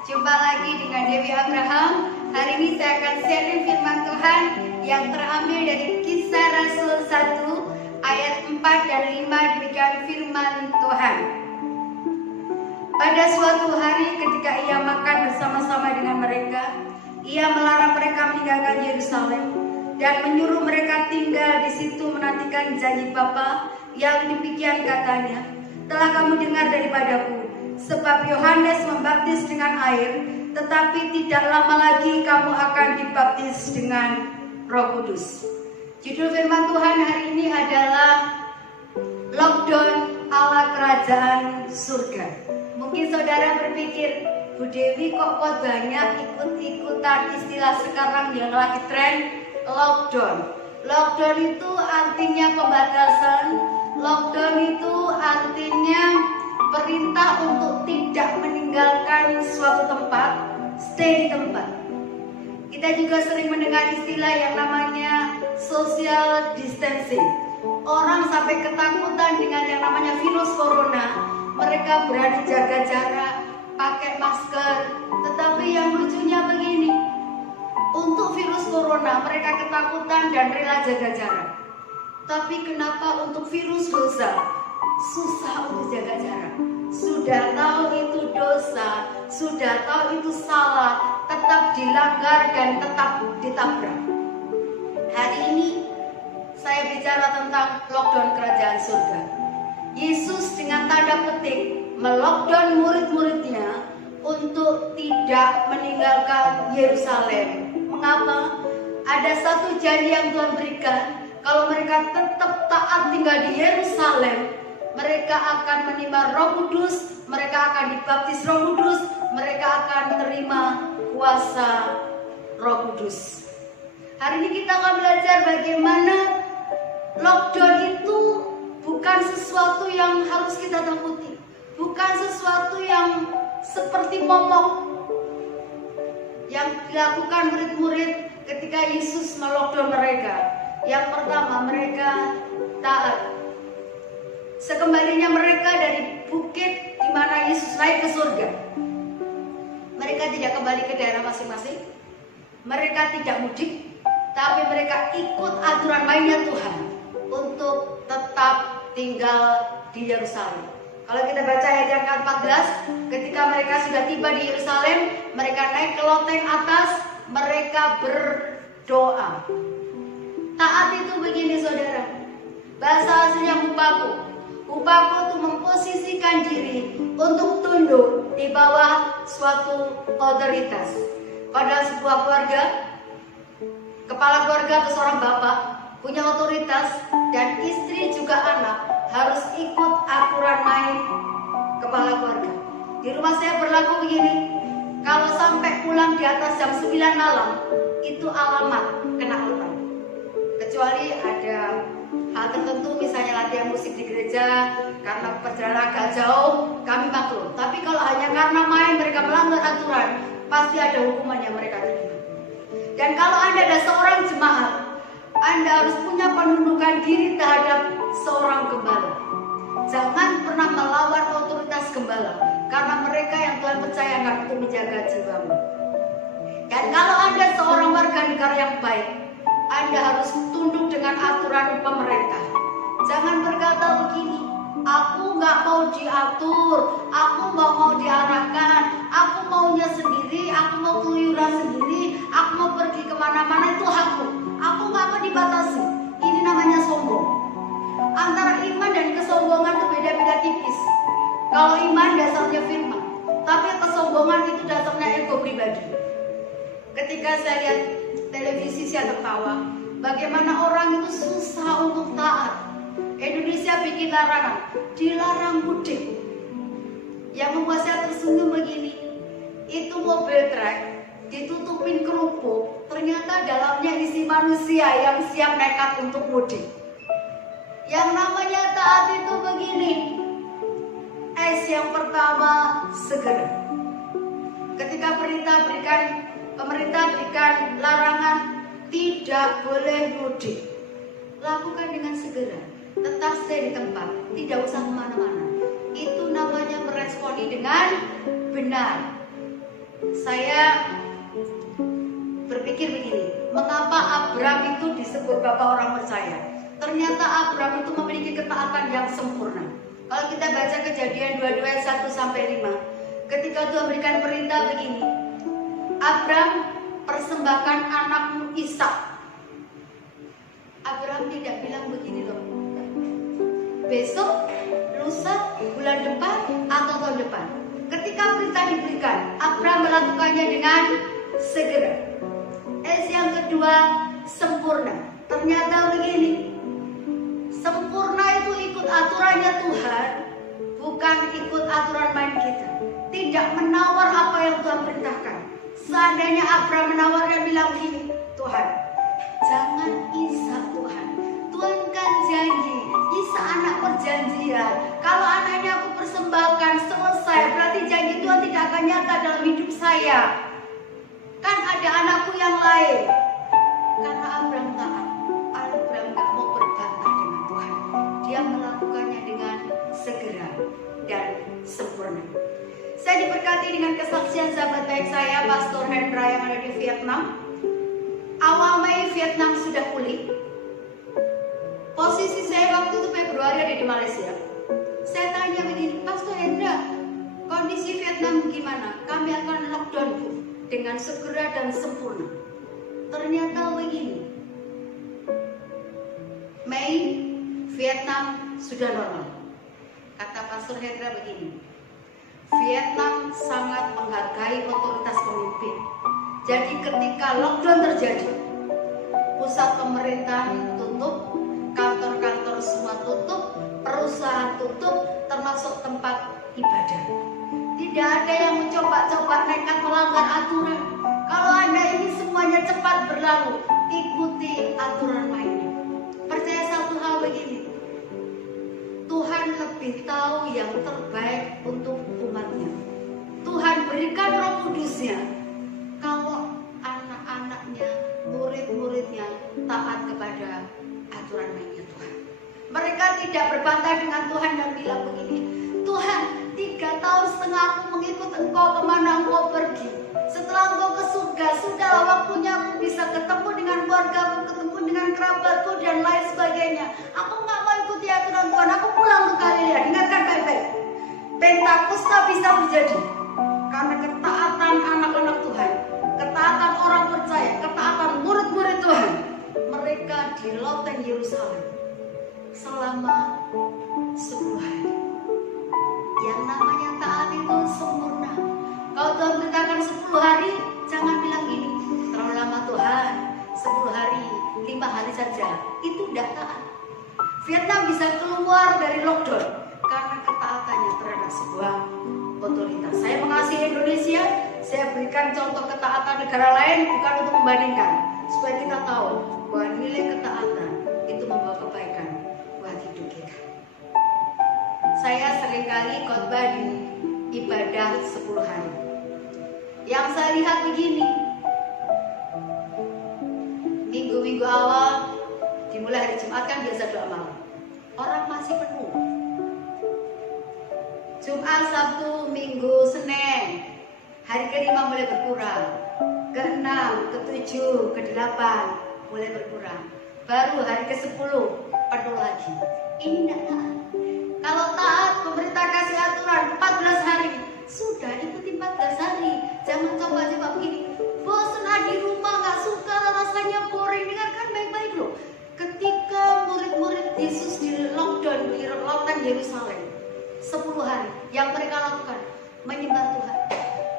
Jumpa lagi dengan Dewi Abraham. Hari ini saya akan sharing firman Tuhan yang terambil dari Kisah Rasul 1 ayat 4 dan 5. Demikian firman Tuhan. Pada suatu hari ketika ia makan bersama-sama dengan mereka, ia melarang mereka meninggalkan Yerusalem dan menyuruh mereka tinggal di situ menantikan janji Bapa yang demikian katanya, telah kamu dengar daripadaku, sebab Yohanes membaptis dengan air, tetapi tidak lama lagi kamu akan dibaptis dengan Roh Kudus. Judul firman Tuhan hari ini adalah Lockdown ala Kerajaan Surga. Mungkin saudara berpikir, Bu Dewi kok banyak ikut-ikutan istilah sekarang yang lagi tren lockdown. Lockdown itu artinya pembatasan. Lockdown itu artinya perintah untuk tidak meninggalkan suatu tempat, stay di tempat. Kita juga sering mendengar istilah yang namanya social distancing. Orang sampai ketakutan dengan yang namanya virus corona. Mereka berani jaga jarak, pakai masker. Tetapi yang lucunya begini, untuk virus corona mereka ketakutan dan rela jaga jarak. Tapi kenapa untuk virus dosa susah untuk jaga jarak? Sudah tahu itu dosa, sudah tahu itu salah, tetap dilanggar dan tetap ditabrak. Hari ini saya bicara tentang lockdown kerajaan surga. Yesus dengan tanda petik melockdown murid-muridnya untuk tidak meninggalkan Yerusalem. Mengapa? Ada satu janji yang Tuhan berikan, kalau mereka tetap taat tinggal di Yerusalem, mereka akan menerima Roh Kudus, mereka akan dibaptis Roh Kudus, mereka akan menerima kuasa Roh Kudus. Hari ini kita akan belajar bagaimana lockdown itu bukan sesuatu yang harus kita takuti, bukan sesuatu yang seperti momok yang dilakukan murid-murid ketika Yesus melockdown mereka. Yang pertama, mereka taat. Sekembalinya mereka dari bukit di mana Yesus naik ke surga, mereka tidak kembali ke daerah masing-masing. Mereka tidak mudik, tapi mereka ikut aturan mainnya Tuhan untuk tetap tinggal di Yerusalem. Kalau kita baca ayat yang ke-14, ketika mereka sudah tiba di Yerusalem, mereka naik ke loteng atas, mereka berdoa. Taat itu begini saudara, bahasa aslinya hupaku. Hupaku itu memposisikan diri untuk tunduk di bawah suatu otoritas. Pada sebuah keluarga, kepala keluarga atau seorang bapak punya otoritas, dan istri juga anak harus ikut aturan main kepala keluarga. Di rumah saya berlaku begini, kalau sampai pulang di atas jam 9 malam, itu alamat kena utang. Kecuali ada hal tertentu, misalnya latihan musik di gereja, karena perjalanan agak jauh, kami maklum. Tapi kalau hanya karena main mereka melanggar aturan, pasti ada hukuman yang mereka terima. Dan kalau Anda ada seorang jemaat, Anda harus punya penundukan diri terhadap seorang gembala. Jangan pernah melawan otoritas gembala, karena mereka yang Tuhan percayakan untuk menjaga jiwamu. Dan kalau Anda seorang warga negara yang baik, Anda harus tunduk dengan aturan pemerintah. Jangan berkata begini, aku nggak mau diatur, aku nggak mau diarahkan, aku maunya sendiri, aku mau keluyuran sendiri, aku mau pergi kemana-mana, itu hakku. Aku nggak mau dibatasi. Ini namanya sombong. Antara iman dan kesombongan itu beda-beda tipis. Kalau iman dasarnya firman, tapi kesombongan itu dasarnya ego pribadi. Ketika saya lihat televisi, saya tertawa bagaimana orang itu susah untuk taat. Indonesia bikin larangan, dilarang mudik. Yang membuat saya tersenyum begini, itu mobil truk ditutupin kerupuk, ternyata dalamnya isi manusia yang siap nekat untuk mudik. Yang namanya taat itu begini, S yang pertama, segera. Ketika pemerintah berikan larangan tidak boleh mudik, lakukan dengan segera, tetap stay di tempat, tidak usah kemana-mana. Itu namanya meresponi dengan benar. Saya berpikir begini, mengapa Abraham itu disebut bapak orang percaya? Ternyata Abraham itu memiliki ketaatan yang sempurna. Kalau kita baca Kejadian 22 ayat 1 sampai 5, ketika Tuhan berikan perintah begini, Abraham, persembahkan anakmu Ishak. Abraham tidak bilang begini loh, besok, lusa, bulan depan, atau tahun depan. Ketika perintah diberikan, Abraham melakukannya dengan segera. Yang kedua, sempurna. Ternyata begini, sempurna itu ikut aturannya Tuhan, bukan ikut aturan main kita. Tidak menawar apa yang Tuhan perintahkan. Seandainya Abraham menawar dan bilang begini, Tuhan, jangan Ishak Tuhan. Tuhan kan janji, Ishak anak perjanjian. Kalau anaknya aku persembahkan selesai, berarti janji Tuhan tidak akan nyata dalam hidup saya. Kan ada anakku yang lain. Karena Abraham taat, Abraham gak mau berbantah dengan Tuhan. Dia melakukannya dengan segera dan sempurna. Saya diberkati dengan kesaksian sahabat baik saya, Pastor Hendra yang ada di Vietnam. Awal Mei Vietnam sudah pulih. Posisi saya waktu itu Februari ada di Malaysia. Saya tanya begini, Pastor Hendra, kondisi Vietnam gimana? Kami akan lockdown Bu, dengan segera dan sempurna. Ternyata begini, Mei Vietnam sudah normal. Kata Pastor Hendra begini, Vietnam sangat menghargai otoritas pemimpin. Jadi ketika lockdown terjadi, pusat pemerintahan tutup, kantor-kantor semua tutup, perusahaan tutup, termasuk tempat ibadah. Tidak ada yang mencoba-coba nekat melanggar aturan. Kalau Anda ini semuanya cepat berlalu, ikuti aturan mainnya. Percaya satu hal begini, Tuhan lebih tahu yang terbaik untuk umatnya. Tuhan berikan Roh Kudusnya kalau anak-anaknya, murid-muridnya taat kepada aturan mainnya Tuhan. Mereka tidak berbantah dengan Tuhan dan bilang begini, Tuhan, 3,5 tahun aku mengikut Engkau kemana Engkau pergi. Setelah Engkau ke surga, sudahlah waktunya aku bisa ketemu dengan keluargaku, ketemu dengan kerabatku dan lain sebagainya. Aku nggak mau ikuti aturan Tuhan, aku pulang ke Galilea. Dengarkan baik-baik, Pentakosta bisa terjadi karena ketaatan anak-anak Tuhan, ketaatan orang percaya, ketaatan murid-murid Tuhan. Mereka di loteng Yerusalem selama 10 hari. Yang namanya taat itu sempurna. Kalau Tuhan beritakan 10 hari, jangan bilang gini, terlalu lama Tuhan, 10 hari, 5 hari saja. Itu tidak taat. Vietnam bisa keluar dari lockdown karena ketaatannya terhadap sebuah otoritas. Saya mengasihi Indonesia, saya berikan contoh ketaatan negara lain bukan untuk membandingkan, supaya kita tahu bahwa nilai ketaatan itu membawa kebaikan buat hidup kita. Saya seringkali khotbah di ibadah 10 hari. Yang saya lihat begini, minggu-minggu awal dimulai hari Jumat kan biasa doa malam, orang masih penuh. Jumat, Sabtu, Minggu, Senin, hari ke-5 mulai berkurang, ke-6, ke-7, ke-8 mulai berkurang, baru hari ke-10 penuh lagi. Ini tidak taat. Kalau taat, pemerintah kasih aturan 14 hari, sudah ikuti 14 hari. Jangan coba-coba begini, bosan di rumah, gak suka, rasanya boring. Dengarkan baik-baik loh. Ketika murid-murid Yesus di lockdown di lautan Yerusalem 10 hari, yang mereka lakukan menyembah Tuhan,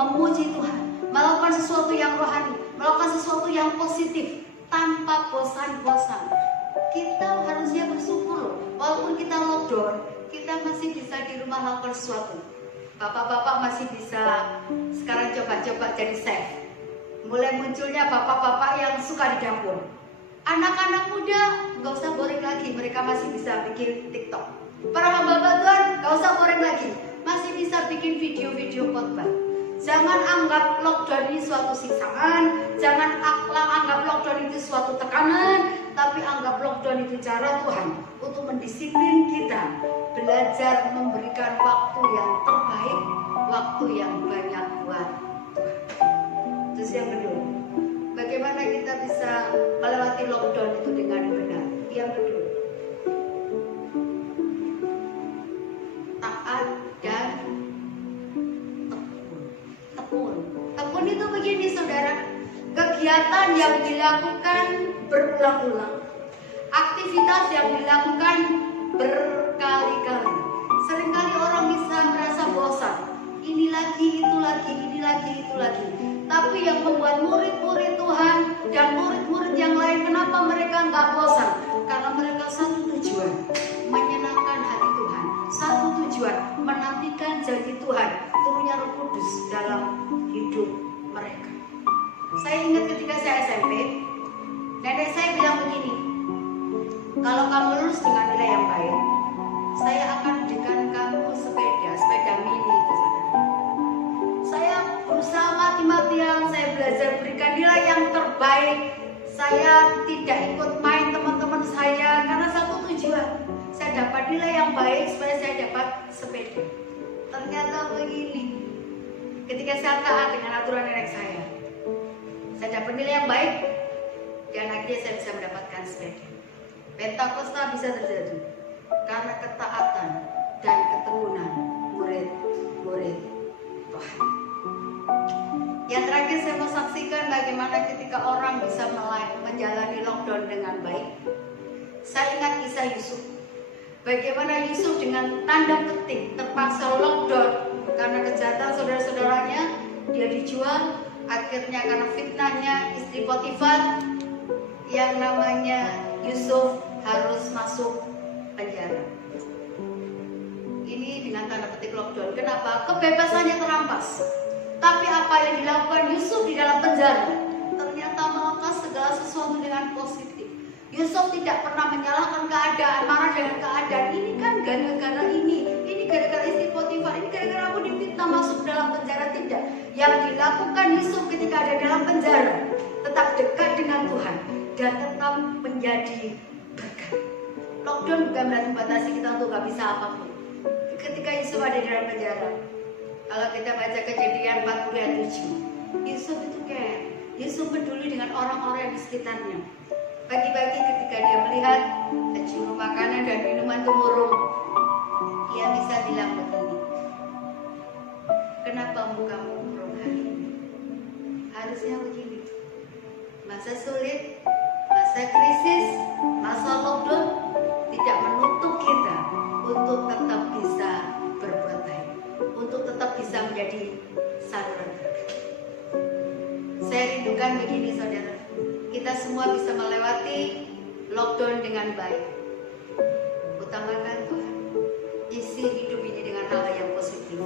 memuji Tuhan, melakukan sesuatu yang rohani, melakukan sesuatu yang positif tanpa bosan-bosan. Kita harusnya bersyukur loh, walaupun kita lockdown, kita masih bisa di rumah melakukan sesuatu. Bapak-bapak masih bisa sekarang coba-coba jadi chef. Mulai munculnya bapak-bapak yang suka di dapur. Anak-anak muda gak usah boring lagi, mereka masih bisa bikin TikTok. Para hamba Tuhan gak usah boring lagi, masih bisa bikin video-video khotbah. Jangan anggap lockdown ini suatu siksaan, jangan anggap lockdown itu suatu tekanan, tapi anggap lockdown itu cara Tuhan untuk mendisiplin kita, belajar memberikan waktu yang terbaik, waktu yang banyak buat Tuhan. Terus yang kedua, bagaimana kita bisa melewati lockdown itu dengan benar? Yang kedua, taat dan tekun. Tekun itu begini saudara, kegiatan yang dilakukan berulang-ulang, aktivitas yang dilakukan berkali-kali. Seringkali orang bisa merasa bosan, ini lagi, itu lagi, ini lagi, itu lagi. Tapi yang membuat murid-murid Tuhan dan murid-murid yang lain, kenapa mereka nggak bosan? Karena mereka satu tujuan, menyenangkan hati Tuhan. Satu tujuan, menantikan janji Tuhan, turunnya Roh Kudus dalam hidup mereka. Saya ingat ketika saya SMP, nenek saya bilang begini, kalau kamu lulus dengan nilai yang baik, saya akan berikan kamu sepeda mini itu saudara. Saya berusaha mati-matian, saya belajar berikan nilai yang terbaik. Saya tidak ikut main teman-teman saya karena satu tujuan, saya dapat nilai yang baik supaya saya dapat sepeda. Ternyata begini, ketika saya taat dengan aturan nenek saya dapat nilai yang baik dan akhirnya saya bisa mendapatkan sepeda. Pentakosta bisa terjadi karena ketaatan dan ketekunan murid-murid Tuhan. Yang terakhir saya mau saksikan bagaimana ketika orang bisa menjalani lockdown dengan baik. Saya ingat kisah Yusuf. Bagaimana Yusuf dengan tanda petik terpaksa lockdown karena kejahatan saudara-saudaranya, dia dijual. Akhirnya karena fitnahnya istri Potifar yang namanya Yusuf harus masuk penjara. Ini dengan tanda petik lockdown. Kenapa? Kebebasannya terampas. Tapi apa yang dilakukan Yusuf di dalam penjara ternyata melepas segala sesuatu dengan positif. Yusuf tidak pernah menyalahkan keadaan, marah dengan keadaan. Ini kan gara-gara ini gara-gara istri Potifar, ini gara-gara aku difitnah masuk dalam penjara. Tidak. Yang dilakukan Yusuf ketika ada dalam penjara, tetap dekat dengan Tuhan dan tetap menjadi berkat. Lockdown bukan berarti membatasi kita untuk gak bisa apapun. Ketika Yusuf ada di dalam penjara, kalau kita baca Kejadian 40 ayat 7, Yusuf peduli dengan orang-orang di sekitarnya. Pagi-pagi ketika dia melihat juru makanan dan minuman itu murung, dia bisa bilang begini, kenapa mukamu murung hari ini? Harusnya begini, masa sulit, masa krisis, masa lockdown tidak menutup kita untuk tetap bisa berbuat baik, untuk tetap bisa menjadi saluran berkat. Saya rindukan begini saudara, kita semua bisa melewati lockdown dengan baik. Utamakan Tuhan, isi hidup ini dengan hal yang positif.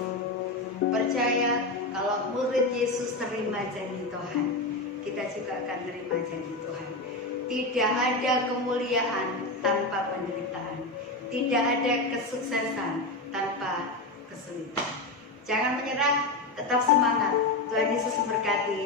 Percaya kalau murid Yesus terima janji Tuhan, kita juga akan terima janji Tuhan. Tidak ada kemuliaan tanpa penderitaan. Tidak ada kesuksesan tanpa kesulitan. Jangan menyerah, tetap semangat. Tuhan Yesus memberkati.